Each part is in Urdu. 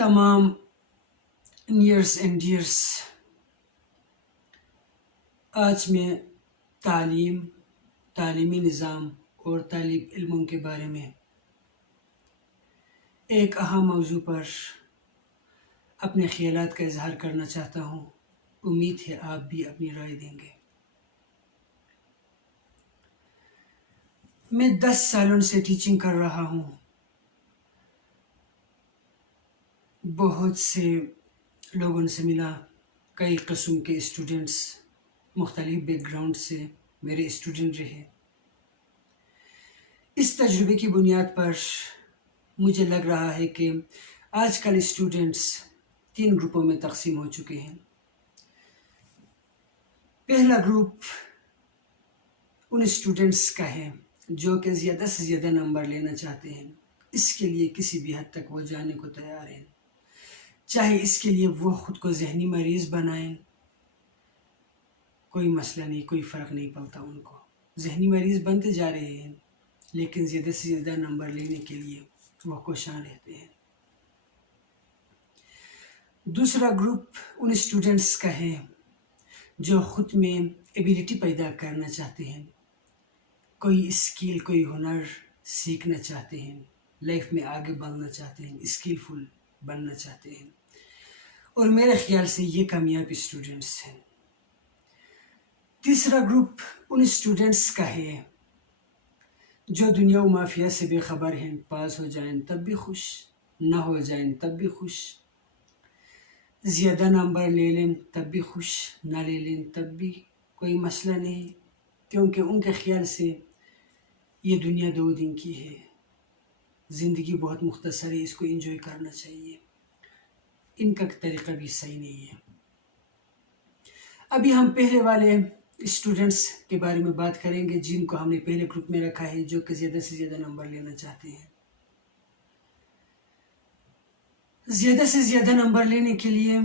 تمام نیئرس اینڈ ڈیئرس، آج میں تعلیمی نظام اور طالب علموں کے بارے میں ایک اہم موضوع پر اپنے خیالات کا اظہار کرنا چاہتا ہوں۔ امید ہے آپ بھی اپنی رائے دیں گے۔ میں 10 سالوں سے ٹیچنگ کر رہا ہوں۔ بہت سے لوگوں سے ملا، کئی قسم کے اسٹوڈنٹس، مختلف بیک گراؤنڈ سے میرے اسٹوڈنٹ رہے۔ اس تجربے کی بنیاد پر مجھے لگ رہا ہے کہ آج کل اسٹوڈنٹس 3 گروپوں میں تقسیم ہو چکے ہیں۔ پہلا گروپ ان اسٹوڈنٹس کا ہے جو کہ زیادہ سے زیادہ نمبر لینا چاہتے ہیں، اس کے لیے کسی بھی حد تک وہ جانے کو تیار ہیں، چاہے اس کے لیے وہ خود کو ذہنی مریض بنائیں، کوئی مسئلہ نہیں، کوئی فرق نہیں پڑتا ان کو، ذہنی مریض بنتے جا رہے ہیں لیکن زیادہ سے زیادہ نمبر لینے کے لیے وہ کوشاں رہتے ہیں۔ دوسرا گروپ ان اسٹوڈنٹس کا ہے جو خود میں ایبیلٹی پیدا کرنا چاہتے ہیں، کوئی اسکل، کوئی ہنر سیکھنا چاہتے ہیں، لائف میں آگے بڑھنا چاہتے ہیں، اسکلفل بننا چاہتے ہیں، اور میرے خیال سے یہ کامیاب اسٹوڈنٹس ہیں۔ تیسرا گروپ ان اسٹوڈنٹس کا ہے جو دنیا و مافیا سے بے خبر ہیں، پاس ہو جائیں تب بھی خوش، نہ ہو جائیں تب بھی خوش، زیادہ نمبر لے لیں تب بھی خوش، نہ لے لیں تب بھی کوئی مسئلہ نہیں، کیونکہ ان کے خیال سے یہ دنیا 2 دن کی ہے، زندگی بہت مختصر ہے، اس کو انجوائے کرنا چاہیے۔ ان کا طریقہ بھی صحیح نہیں ہے۔ ابھی ہم پہلے والے اسٹوڈنٹس کے بارے میں بات کریں گے جن کو ہم نے پہلے گروپ میں رکھا ہے، جو کہ زیادہ سے زیادہ نمبر لینا چاہتے ہیں۔ زیادہ سے زیادہ نمبر لینے کے لیے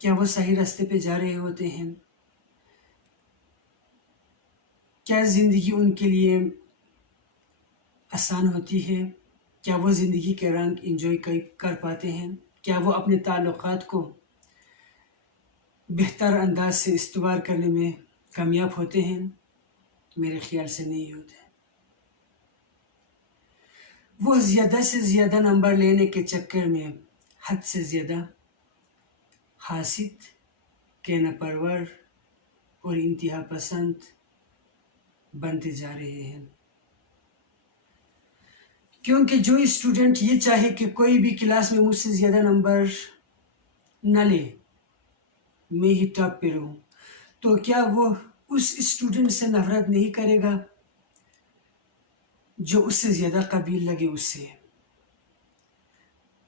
کیا وہ صحیح راستے پہ جا رہے ہوتے ہیں؟ کیا زندگی ان کے لیے آسان ہوتی ہے؟ کیا وہ زندگی کے رنگ انجوائے کر پاتے ہیں؟ کیا وہ اپنے تعلقات کو بہتر انداز سے استوار کرنے میں کامیاب ہوتے ہیں؟ میرے خیال سے نہیں ہوتے۔ وہ زیادہ سے زیادہ نمبر لینے کے چکر میں حد سے زیادہ حاسد، کینہ پرور اور انتہا پسند بنتے جا رہے ہیں، کیونکہ جو اسٹوڈنٹ یہ چاہے کہ کوئی بھی کلاس میں مجھ سے زیادہ نمبر نہ لے، میں ہی ٹاپ پہ رہوں، تو کیا وہ اس اسٹوڈنٹ سے نفرت نہیں کرے گا جو اس سے زیادہ قابل لگے، اس سے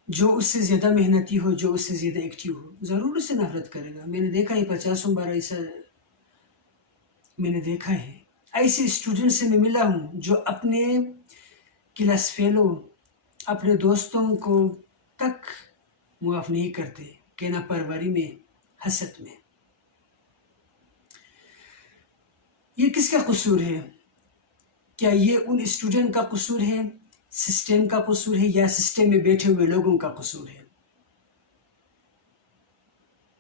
جو اس سے زیادہ محنتی ہو، جو اس سے زیادہ ایکٹیو ہو؟ ضرور اس سے نفرت کرے گا۔ میں نے دیکھا ہے 50 بار ایسا میں نے دیکھا ہے۔ ایسے اسٹوڈنٹ سے میں ملا ہوں جو اپنے کلاس فیلو، اپنے دوستوں کو تک معاف نہیں کرتے، کینہ پروری میں، حسد میں۔ یہ کس کا قصور ہے؟ کیا یہ ان اسٹوڈنٹ کا قصور ہے، سسٹم کا قصور ہے، یا سسٹم میں بیٹھے ہوئے لوگوں کا قصور ہے؟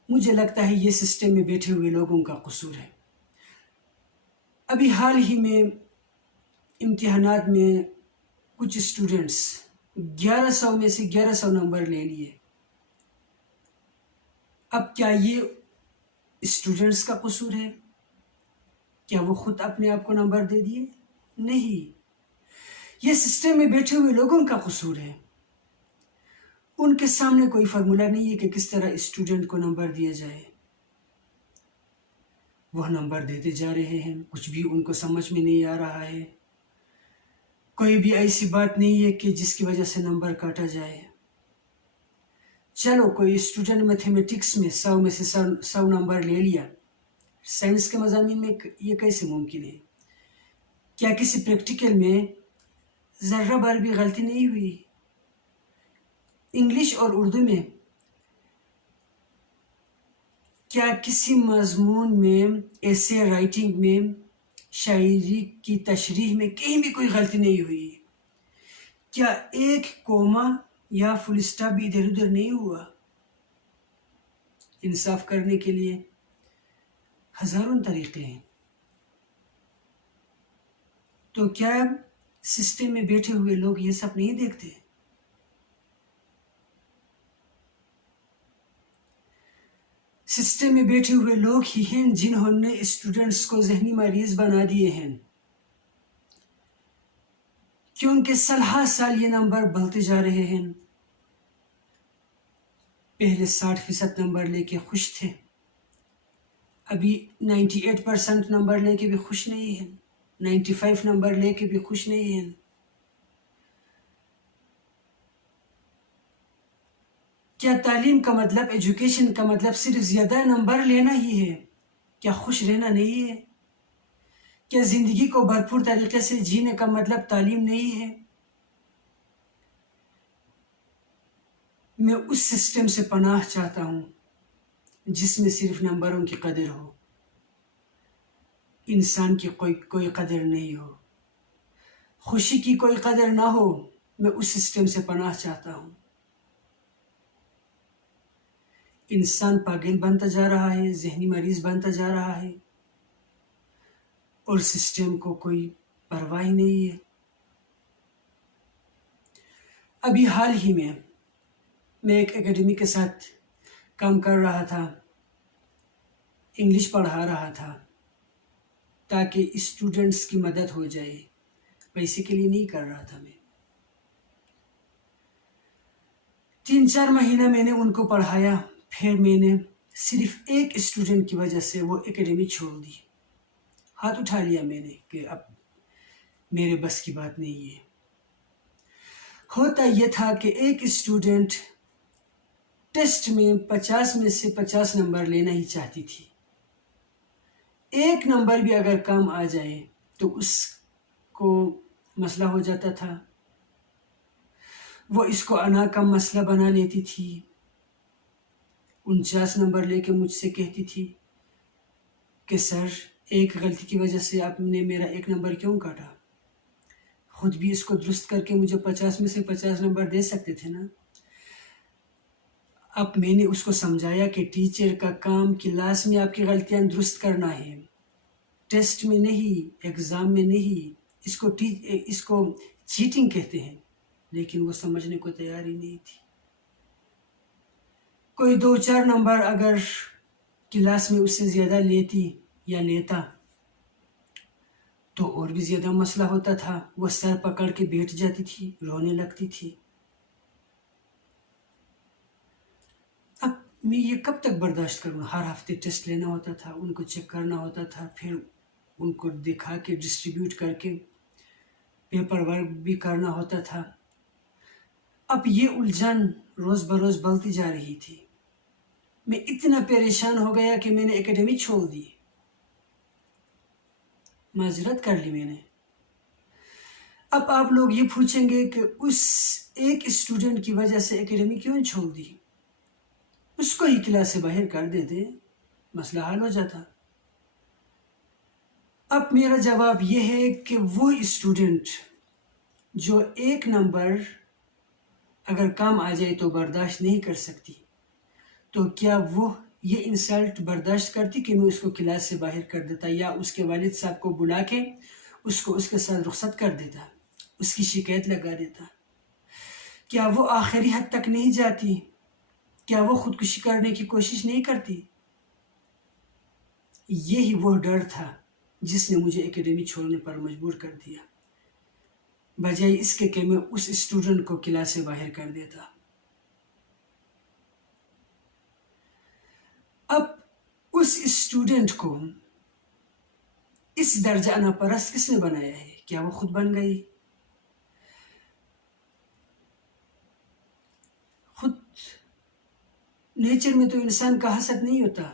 مجھے لگتا ہے یہ سسٹم میں بیٹھے ہوئے لوگوں کا قصور ہے۔ ابھی حال ہی میں امتحانات میں کچھ اسٹوڈنٹس 1100 میں سے 1100 نمبر لے لیے۔ اب کیا یہ اسٹوڈنٹس کا قصور ہے؟ کیا وہ خود اپنے آپ کو نمبر دے دیے؟ نہیں، یہ سسٹم میں بیٹھے ہوئے لوگوں کا قصور ہے۔ ان کے سامنے کوئی فارمولا نہیں ہے کہ کس طرح اسٹوڈنٹ کو نمبر دیا جائے، وہ نمبر دیتے جا رہے ہیں، کچھ بھی ان کو سمجھ میں نہیں آ رہا ہے، کوئی بھی ایسی بات نہیں ہے کہ جس کی وجہ سے نمبر کاٹا جائے۔ چلو کوئی اسٹوڈنٹ میتھمیٹکس میں 100 میں سے 100 نمبر لے لیا، سائنس کے مضامین میں یہ کیسے ممکن ہے؟ کیا کسی پریکٹیکل میں ذرہ بار بھی غلطی نہیں ہوئی؟ انگلش اور اردو میں کیا کسی مضمون میں، ایسے رائٹنگ میں، شاعری کی تشریح میں کہیں بھی کوئی غلطی نہیں ہوئی؟ کیا ایک کوما یا فل اسٹاپ بھی ادھر ادھر نہیں ہوا. انصاف کرنے کے لیے ہزاروں طریقے ہیں. تو کیا سسٹم میں بیٹھے ہوئے لوگ یہ سب نہیں دیکھتے؟ سسٹم میں بیٹھے ہوئے لوگ ہی ہیں جنہوں نے اسٹوڈنٹس کو ذہنی مریض بنا دیے ہیں، کیونکہ سال یہ نمبر بڑھتے جا رہے ہیں. پہلے 60% نمبر لے کے خوش تھے، ابھی 98% نمبر لے کے بھی خوش نہیں ہیں، 95 نمبر لے کے بھی خوش نہیں ہیں. کیا تعلیم کا مطلب، ایجوکیشن کا مطلب صرف زیادہ نمبر لینا ہی ہے؟ کیا خوش رہنا نہیں ہے؟ کیا زندگی کو بھرپور طریقے سے جینے کا مطلب تعلیم نہیں ہے؟ میں اس سسٹم سے پناہ چاہتا ہوں جس میں صرف نمبروں کی قدر ہو، انسان کی کوئی قدر نہیں ہو، خوشی کی کوئی قدر نہ ہو. میں اس سسٹم سے پناہ چاہتا ہوں. انسان پاگل بنتا جا رہا ہے، ذہنی مریض بنتا جا رہا ہے، اور سسٹم کو کوئی پرواہ نہیں ہے. ابھی حال ہی میں ایک اکیڈمی کے ساتھ کام کر رہا تھا، انگلش پڑھا رہا تھا تاکہ اسٹوڈنٹس کی مدد ہو جائے، پیسے کے لیے نہیں کر رہا تھا. میں 3-4 مہینہ میں نے ان کو پڑھایا، پھر میں نے صرف ایک اسٹوڈنٹ کی وجہ سے وہ اکیڈمی چھوڑ دی. ہاتھ اٹھا لیا میں نے کہ اب میرے بس کی بات نہیں ہے. ہوتا یہ تھا کہ ایک اسٹوڈنٹ ٹیسٹ میں 50 میں سے 50 نمبر لینا ہی چاہتی تھی. ایک نمبر بھی اگر کم آ جائے تو اس کو مسئلہ ہو جاتا تھا. وہ اس کو انا کا مسئلہ بنا لیتی تھی. 49 نمبر لے کے مجھ سے کہتی تھی کہ سر ایک غلطی کی وجہ سے آپ نے میرا ایک نمبر کیوں کاٹا؟ خود بھی اس کو درست کر کے مجھے 50 میں سے 50 نمبر دے سکتے تھے نا. اب میں نے اس کو سمجھایا کہ ٹیچر کا کام کلاس میں آپ کی غلطیاں درست کرنا ہے، ٹیسٹ میں نہیں، ایگزام میں نہیں. اس کو چیٹنگ کہتے ہیں، لیکن وہ سمجھنے کو تیار ہی نہیں تھی. کوئی 2-4 نمبر اگر کلاس میں اس سے زیادہ لیتی یا لیتا تو اور بھی زیادہ مسئلہ ہوتا تھا. وہ سر پکڑ کے بیٹھ جاتی تھی، رونے لگتی تھی. اب میں یہ کب تک برداشت کروں؟ ہر ہفتے ٹیسٹ لینا ہوتا تھا، ان کو چیک کرنا ہوتا تھا، پھر ان کو دکھا کے ڈسٹریبیوٹ کر کے پیپر ورک بھی کرنا ہوتا تھا. اب یہ الجھن روز بروز بڑھتی جا رہی تھی. میں اتنا پریشان ہو گیا کہ میں نے اکیڈمی چھوڑ دی، معذرت کر لی میں نے. اب آپ لوگ یہ پوچھیں گے کہ اس ایک اسٹوڈنٹ کی وجہ سے اکیڈمی کیوں چھوڑ دی؟ اس کو ہی کلاس سے باہر کر دیتے، مسئلہ حل ہو جاتا. اب میرا جواب یہ ہے کہ وہ اسٹوڈنٹ جو ایک نمبر اگر کم آ جائے تو برداشت نہیں کر سکتی، تو کیا وہ یہ انسلٹ برداشت کرتی کہ میں اس کو کلاس سے باہر کر دیتا، یا اس کے والد صاحب کو بلا کے اس کو اس کے ساتھ رخصت کر دیتا، اس کی شکایت لگا دیتا؟ کیا وہ آخری حد تک نہیں جاتی؟ کیا وہ خودکشی کرنے کی کوشش نہیں کرتی؟ یہی وہ ڈر تھا جس نے مجھے اکیڈمی چھوڑنے پر مجبور کر دیا، بجائے اس کے کہ میں اس اسٹوڈنٹ کو کلاس سے باہر کر دیتا. اب اس اسٹوڈنٹ کو اس درجہ انا پرست کس نے بنایا ہے؟ کیا وہ خود بن گئی؟ خود نیچر میں تو انسان کا حسد نہیں ہوتا.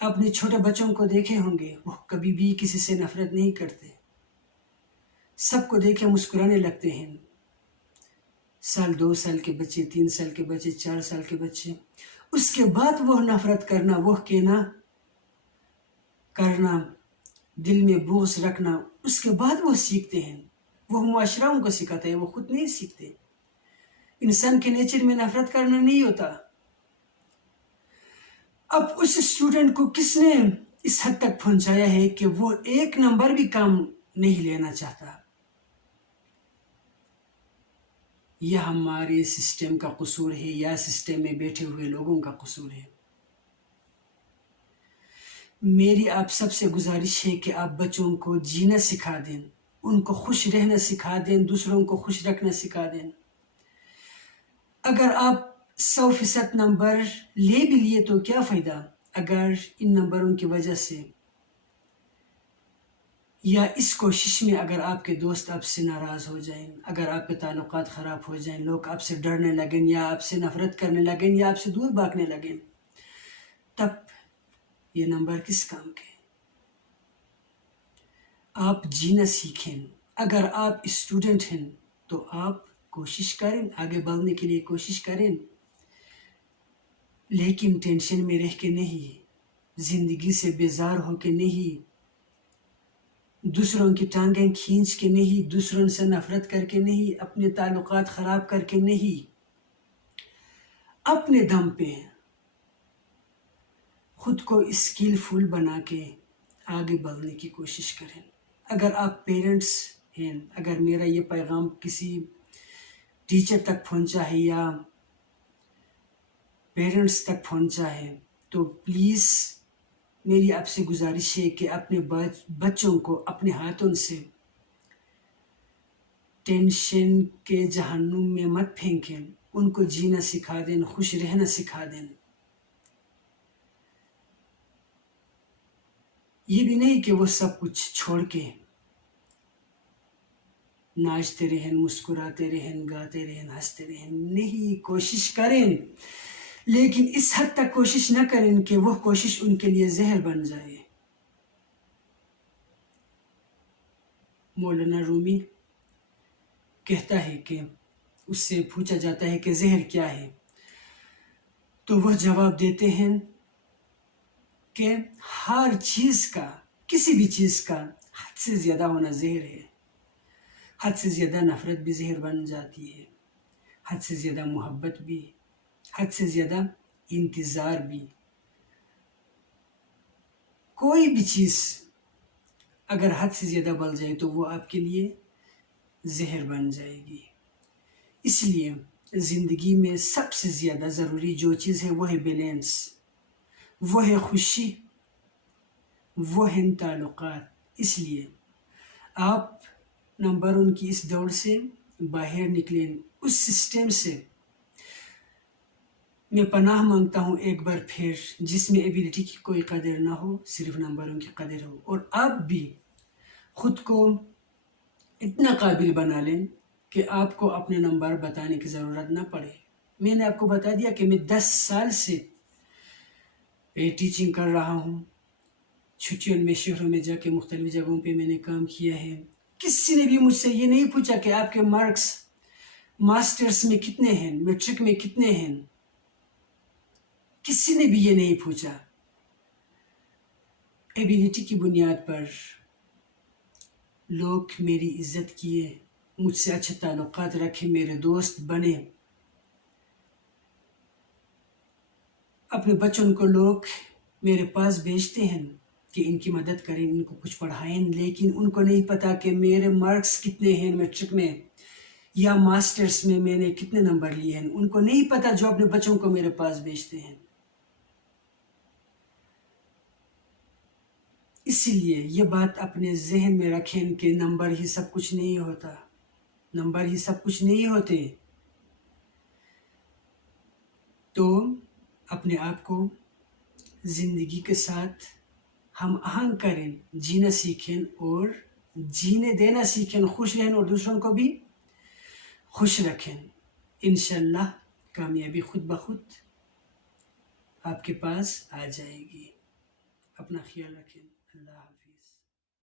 آپ نے چھوٹے بچوں کو دیکھے ہوں گے، وہ کبھی بھی کسی سے نفرت نہیں کرتے، سب کو دیکھے مسکرانے لگتے ہیں. 2 سال کے بچے، 3 سال کے بچے، 4 سال کے بچے، اس کے بعد وہ نفرت کرنا، وہ کہنا کرنا، دل میں بغض رکھنا، اس کے بعد وہ سیکھتے ہیں. وہ معاشرہ ان کو سکھاتا ہے، وہ خود نہیں سیکھتے. انسان کے نیچر میں نفرت کرنا نہیں ہوتا. اب اس اسٹوڈنٹ کو کس نے اس حد تک پہنچایا ہے کہ وہ ایک نمبر بھی کام نہیں لینا چاہتا؟ یہ ہمارے سسٹم کا قصور ہے یا سسٹم میں بیٹھے ہوئے لوگوں کا قصور ہے؟ میری آپ سب سے گزارش ہے کہ آپ بچوں کو جینا سکھا دیں، ان کو خوش رہنا سکھا دیں، دوسروں کو خوش رکھنا سکھا دیں. اگر آپ 100% نمبر لے بھی لیے تو کیا فائدہ اگر ان نمبروں کی وجہ سے یا اس کوشش میں اگر آپ کے دوست آپ سے ناراض ہو جائیں، اگر آپ کے تعلقات خراب ہو جائیں، لوگ آپ سے ڈرنے لگیں یا آپ سے نفرت کرنے لگیں یا آپ سے دور بھاگنے لگیں، تب یہ نمبر کس کام کے؟ آپ جینا سیکھیں. اگر آپ اسٹوڈنٹ ہیں تو آپ کوشش کریں، آگے بڑھنے کے لیے کوشش کریں، لیکن ٹینشن میں رہ کے نہیں، زندگی سے بیزار ہو کے نہیں، دوسروں کی ٹانگیں کھینچ کے نہیں، دوسروں سے نفرت کر کے نہیں، اپنے تعلقات خراب کر کے نہیں، اپنے دم پہ خود کو اسکلفل بنا کے آگے بڑھنے کی کوشش کریں. اگر آپ پیرنٹس ہیں، اگر میرا یہ پیغام کسی ٹیچر تک پہنچا ہے یا پیرنٹس تک پہنچا ہے تو پلیز میری آپ سے گزارش ہے کہ اپنے بچوں کو اپنے ہاتھوں سے ٹینشن کے جہنم میں مت پھینکیں، ان کو جینا سکھا دیں، خوش رہنا سکھا دیں. یہ بھی نہیں کہ وہ سب کچھ چھوڑ کے ناچتے رہیں، مسکراتے رہیں، گاتے رہیں، ہنستے رہیں. نہیں، کوشش کریں، لیکن اس حد تک کوشش نہ کریں کہ وہ کوشش ان کے لیے زہر بن جائے. مولانا رومی کہتا ہے کہ اس سے پوچھا جاتا ہے کہ زہر کیا ہے، تو وہ جواب دیتے ہیں کہ ہر چیز کا، کسی بھی چیز کا حد سے زیادہ ہونا زہر ہے. حد سے زیادہ نفرت بھی زہر بن جاتی ہے، حد سے زیادہ محبت بھی، حد سے زیادہ انتظار بھی. کوئی بھی چیز اگر حد سے زیادہ بڑھ جائے تو وہ آپ کے لیے زہر بن جائے گی. اس لیے زندگی میں سب سے زیادہ ضروری جو چیز ہے وہ ہے بیلنس، وہ ہے خوشی، وہ ہے تعلقات. اس لیے آپ نمبروں کی اس دوڑ سے باہر نکلیں، اس سسٹم سے میں پناہ مانگتا ہوں ایک بار پھر، جس میں ایبیلٹی کی کوئی قدر نہ ہو، صرف نمبروں کی قدر ہو. اور آپ بھی خود کو اتنا قابل بنا لیں کہ آپ کو اپنے نمبر بتانے کی ضرورت نہ پڑے. میں نے آپ کو بتا دیا کہ میں 10 سال سے ٹیچنگ کر رہا ہوں. چھٹیوں میں شہروں میں جا کے مختلف جگہوں پہ میں نے کام کیا ہے. کسی نے بھی مجھ سے یہ نہیں پوچھا کہ آپ کے مارکس ماسٹرز میں کتنے ہیں، میٹرک میں کتنے ہیں. کسی نے بھی یہ نہیں پوچھا. ایبیلٹی کی بنیاد پر لوگ میری عزت کیے، مجھ سے اچھے تعلقات رکھے، میرے دوست بنے. اپنے بچوں کو لوگ میرے پاس بھیجتے ہیں کہ ان کی مدد کریں، ان کو کچھ پڑھائیں، لیکن ان کو نہیں پتا کہ میرے مارکس کتنے ہیں میٹرک میں یا ماسٹرز میں نے کتنے نمبر لیے ہیں. ان کو نہیں پتا جو اپنے بچوں کو میرے پاس بھیجتے ہیں. اسی لیے یہ بات اپنے ذہن میں رکھیں کہ نمبر ہی سب کچھ نہیں ہوتا، نمبر ہی سب کچھ نہیں ہوتے. تو اپنے آپ کو زندگی کے ساتھ ہم آہنگ کریں، جینا سیکھیں اور جینے دینا سیکھیں، خوش رہیں اور دوسروں کو بھی خوش رکھیں. انشاءاللہ کامیابی خود بخود آپ کے پاس آ جائے گی. اپنا خیال رکھیں. اللہ حافظ.